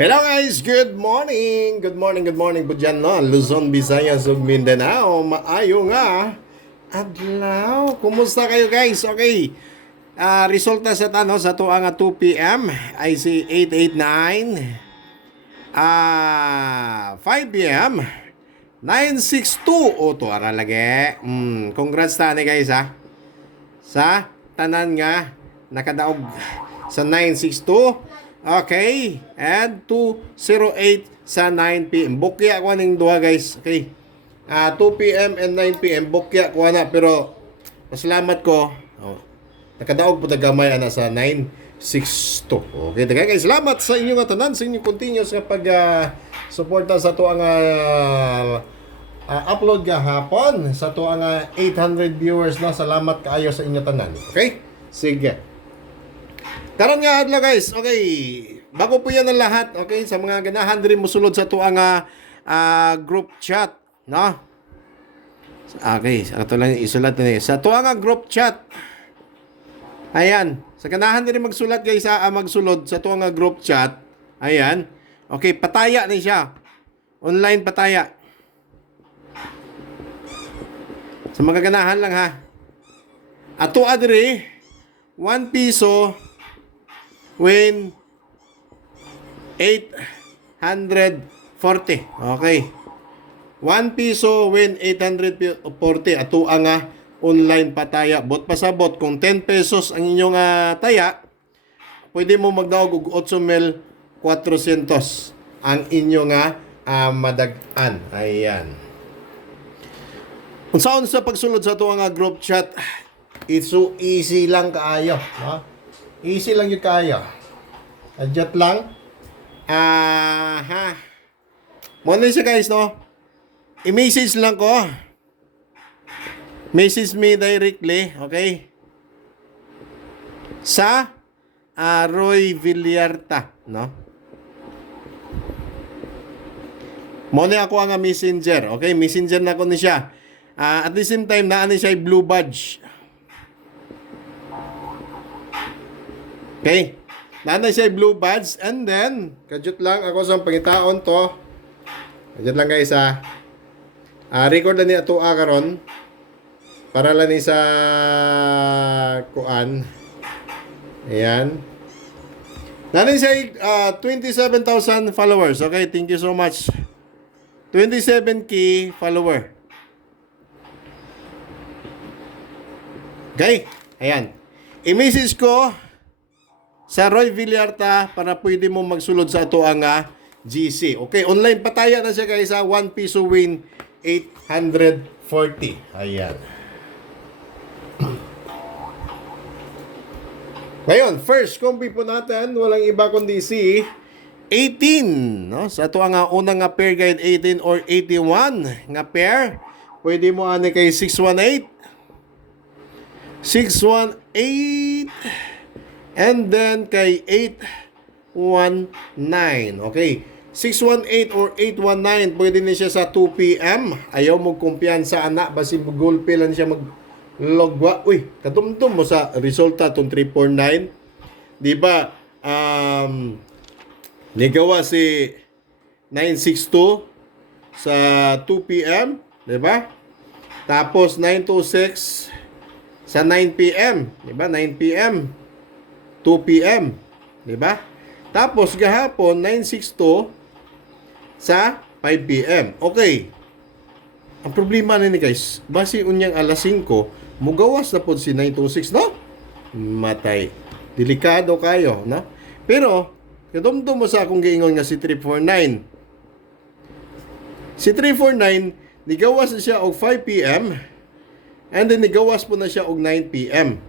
Hello guys, good morning. Good morning po dyan, no? Luzon, Visayas, ug Mindanao. Maayo nga adlaw. Kumusta kayo guys? Okay. Resulta sa tanong sa tuwa nga 2 p.m. IC 889. 5 p.m. 962. O to ara lagi. Congrats tani guys ha. Sa tanan nga nakadaog sa 962. Okay, and 208 sa 9 p.m. Bukya ko ning duha guys. Okay. 2 p.m. and 9 p.m. Bukya ko na pero pasalamat ko. Nakadaog po tagamay ana sa 962. Okay, daghang guys. Salamat sa inyong tanan, sa inyong continuous nga pag suporta sa to ang upload gahapon sa to ang 800 viewers na. Salamat kaayo sa inyong tanan. Okay? Sige. Karon nga adlaw guys, okay. Bago po yan ang lahat, okay, sa mga ganahan din musulod sa tuang group chat, no? Okay, ato lang isulat ni sa tuang group chat. Ayan, sa ganahan din magsulat guys, magsulod sa tuang group chat. Ayan. Okay, pataya na siya. Online pataya. Sa mga ganahan lang ha. Ato adri 1 piso win 840. Okay. 1 piso win 840. Ato ang online pataya. Bot pasabot. Kung 10 pesos ang inyong taya, pwede mo magdaog og 8,400 ang inyong madagan. Ayan. Kung saan sa pagsulod sa ito group chat, it's so easy lang kaayo. No? Easy lang yung kaya. Adjust lang. Muna siya guys, no? I-message lang ko. Message me directly, okay? Sa Roy Villarta, no? Muna ako ang messenger, okay? Messenger na ko na siya. At the same time, naan siya blue badge. Okay. Nanay siya blue badge. And then, kadyot lang ako sa pangitaon to. Kadyot lang guys record na niya ito karon. Para lang ni sa kuan. Ayan. Nanay siya 27,000 followers. Okay, thank you so much. 27k follower. Okay. Ayan. I-message ko sa Roy Villarta para pwede mo magsulod sa ito ang GC. Okay, online pataya na siya guys 1 piso win 840. Ayan. Ngayon, first combi po natin, walang iba kundi si 18. No? Sa ito ang unang pair guide 18 or 81 nga pair. Pwede mo kay 618. 618. And then kay 819. Okay. 618 or 819 pwede na siya sa 2 p.m. Ayaw mo kumpiyansa anak basi gulpe lang siya maglogwa. Uy, katumtum mo sa resulta tong 349. Di ba? Ligawa si 962 sa 2 p.m. Di ba? Tapos 926 sa 9 p.m. Di ba? 9 p.m. 2 p.m. Di ba? Tapos gahapon 962 sa 5 p.m. Okay. Ang problema nini guys, base unyang alas 5, mugawas na pod si 926, no? Matay. Delikado kayo, no? Pero kadumdum mo sa akong giingon nga si 349. Si 349 nigawas na siya og 5 p.m. and then nigawas po na siya og 9 p.m.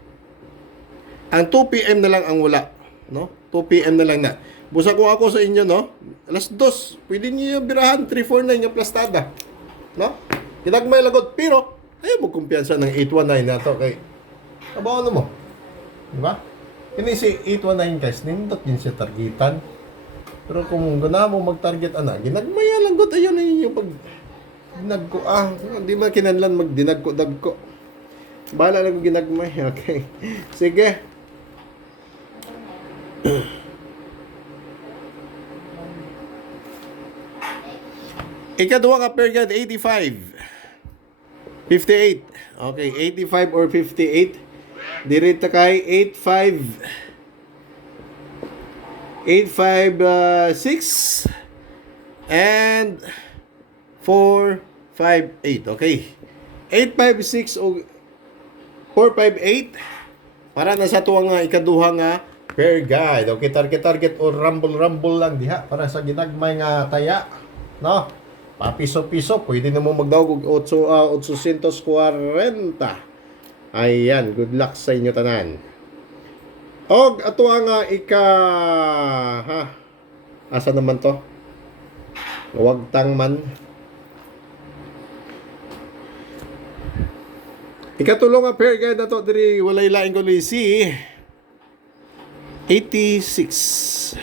Ang 2 p.m. na lang ang wala, no? 2 p.m. na lang na. Busa ko ako sa inyo, no? Alas 2, pwede niyo birahan 349 nga plastada, no? Kinagmay lagot, pero ayaw mo kumpiyansa ng 819 na to kay kabaw mo. Di ba? Kini si 819 guys, nindot din siya targetan. Pero kung gana mo mag-target ginagmaya lang gut ayon ninyo pag dinagko di ba kinahanglan magdinagko dagko. Bahala lang ko ginagmay. Okay. Sige. Ikaduha nga pair guide 85. 58. Okay, 85 or 58. Dirita kay 85. 856 and 458. Okay. 856 o 458 para na sa tuwa nga ikaduha nga pair guide. Okay, target o rumble lang diha para sa ginagmay nga taya, no? Papiso-piso, pwede na mo magdawog og 840. Ayan, good luck sa inyo tanan. Og ato nga asa naman to? Huwag tangman. Ikatulong nga pair guide na to diri walay laing kundi si 86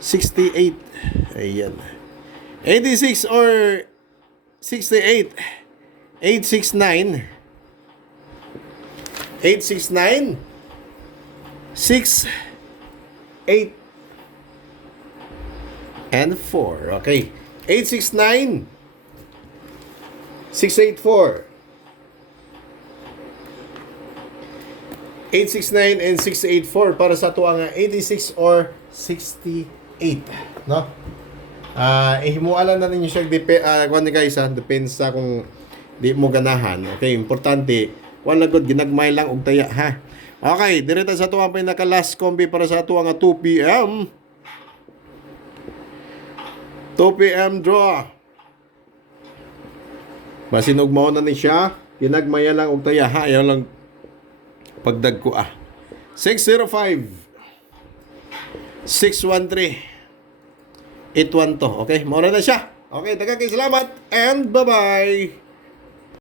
68. Ayan. 86 or 68. 869 869 6 8 and 4. Okay. 869 684 869 and 684 para sa tuwa nga 86 or 68, no? Himualan na ninyo siya guys, depends sa kung di mo ganahan. Okay, importante wala good ginagmay lang og taya, ha. Okay, direta sa tuwa pinaka last combi para sa tuwa nga 2 PM. 2 PM draw. Basinog mao na ni siya, ginagmaya lang og taya, ha. Ayaw lang pagdag ko 605 613 812. Okay, muna na siya. Okay, daghang salamat and bye-bye.